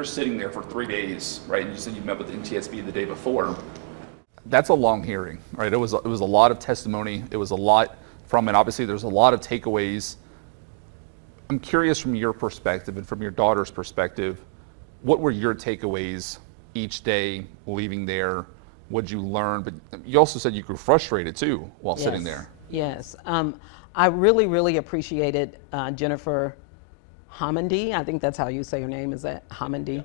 you're sitting there for 3 days, right? And you said you met with the NTSB the day before. That's a long hearing, right? It was a lot of testimony. It was a lot from it. Obviously, there's a lot of takeaways. I'm curious from your perspective and from your daughter's perspective, what were your takeaways each day leaving there? What'd you learn? But you also said you grew frustrated too while sitting there. Yes. I really, really appreciated Jennifer Homendy. I think that's how you say her name, is that Homendy?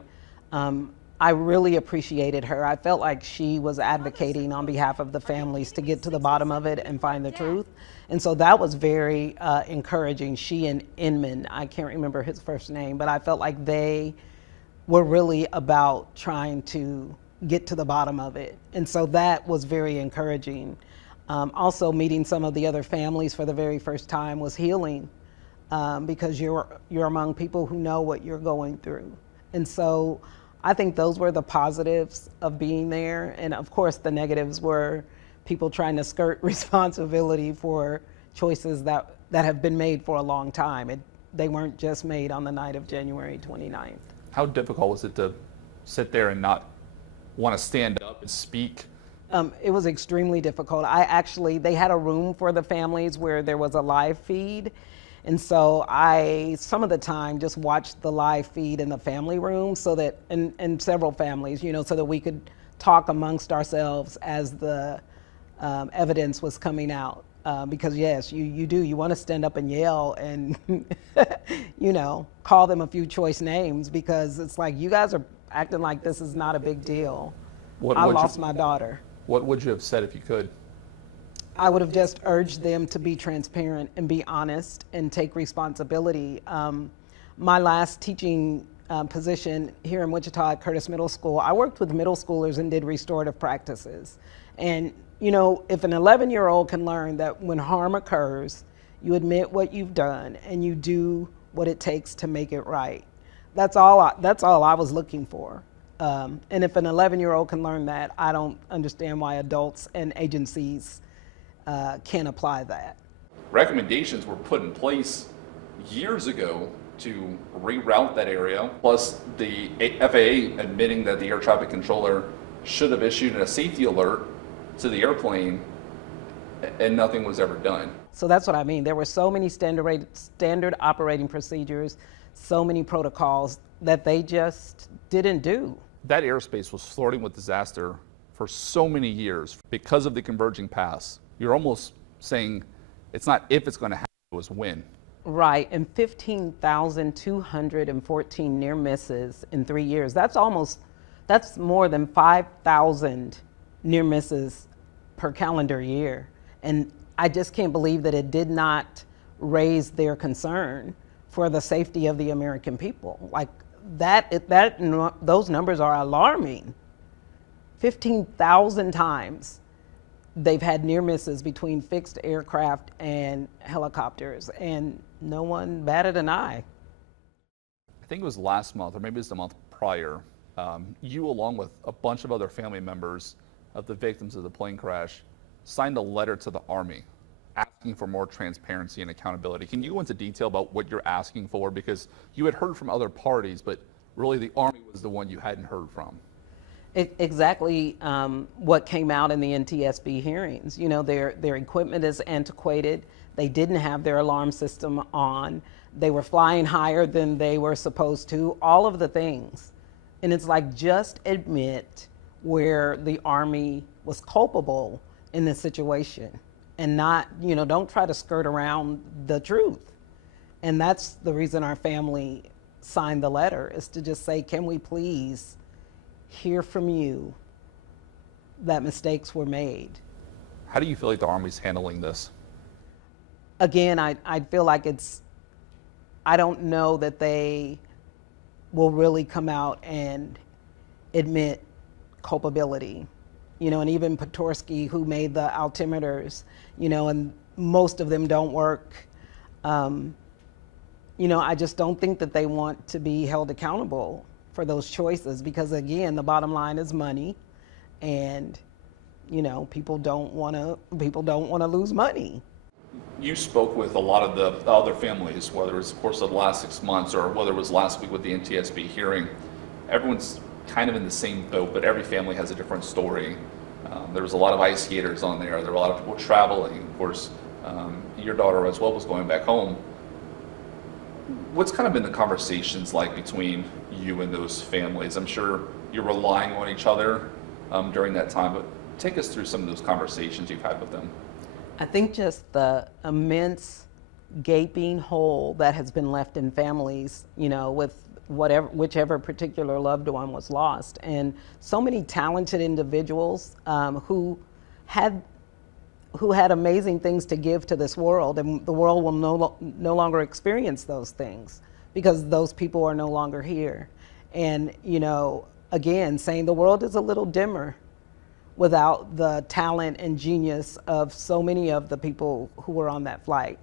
Yeah. I really appreciated her. I felt like she was advocating on behalf of the families to get to the bottom of it and find the truth. And so that was very encouraging. She and Inman, I can't remember his first name, but I felt like they were really about trying to get to the bottom of it. And so that was very encouraging. Also meeting some of the other families for the very first time was healing, because you're among people who know what you're going through. And so I think those were the positives of being there. And of course the negatives were people trying to skirt responsibility for choices that have been made for a long time. They weren't just made on the night of January 29th. How difficult was it to sit there and not want to stand up and speak? It was extremely difficult. They had a room for the families where there was a live feed. And so I, some of the time, just watched the live feed in the family room so that, and several families, so that we could talk amongst ourselves as the evidence was coming out. Because yes, you want to stand up and yell and, call them a few choice names, because it's like, you guys are acting like this is not a big deal. I lost my daughter. What would you have said if you could? I would have just urged them to be transparent and be honest and take responsibility. My last teaching position here in Wichita at Curtis Middle School, I worked with middle schoolers and did restorative practices. And if an 11-year-old can learn that when harm occurs, you admit what you've done and you do what it takes to make it right. That's all I was looking for. And if an 11-year-old can learn that, I don't understand why adults and agencies can't apply that. Recommendations were put in place years ago to reroute that area, plus the FAA admitting that the air traffic controller should have issued a safety alert to the airplane, and nothing was ever done. So that's what I mean. There were so many standard operating procedures, so many protocols that they just didn't do. That airspace was flirting with disaster for so many years because of the converging paths. You're almost saying it's not if it's going to happen, it was when. Right, and 15,214 near misses in 3 years. That's more than 5,000 near misses per calendar year. And I just can't believe that it did not raise their concern for the safety of the American people. Like those numbers are alarming. 15,000 times they've had near misses between fixed aircraft and helicopters, and no one batted an eye. I think it was last month, or maybe it was the month prior, you, along with a bunch of other family members of the victims of the plane crash, signed a letter to the Army asking for more transparency and accountability. Can you go into detail about what you're asking for? Because you had heard from other parties, but really the Army was the one you hadn't heard from. Exactly what came out in the NTSB hearings. Their equipment is antiquated. They didn't have their alarm system on. They were flying higher than they were supposed to, all of the things. And it's like, just admit where the Army was culpable in this situation and not, don't try to skirt around the truth. And that's the reason our family signed the letter, is to just say, can we please hear from you that mistakes were made. How do you feel like the Army's handling this? Again, I feel like I don't know that they will really come out and admit culpability. And even Petorsky, who made the altimeters, and most of them don't work. I just don't think that they want to be held accountable for those choices, because again, the bottom line is money, and people don't want to lose money. You spoke with a lot of the other families, whether it was, of course, the last 6 months or whether it was last week with the NTSB hearing. everyone's kind of in the same boat, but every family has a different story. There was a lot of ice skaters on there. There were a lot of people traveling. Of course, your daughter as well was going back home. What's kind of been the conversations like between you and those families? I'm sure you're relying on each other during that time, but take us through some of those conversations you've had with them. I think just the immense gaping hole that has been left in families, you know, with whichever particular loved one was lost, and so many talented individuals who had amazing things to give to this world, and the world will no longer experience those things because those people are no longer here. And, you know, again, saying the world is a little dimmer without the talent and genius of so many of the people who were on that flight.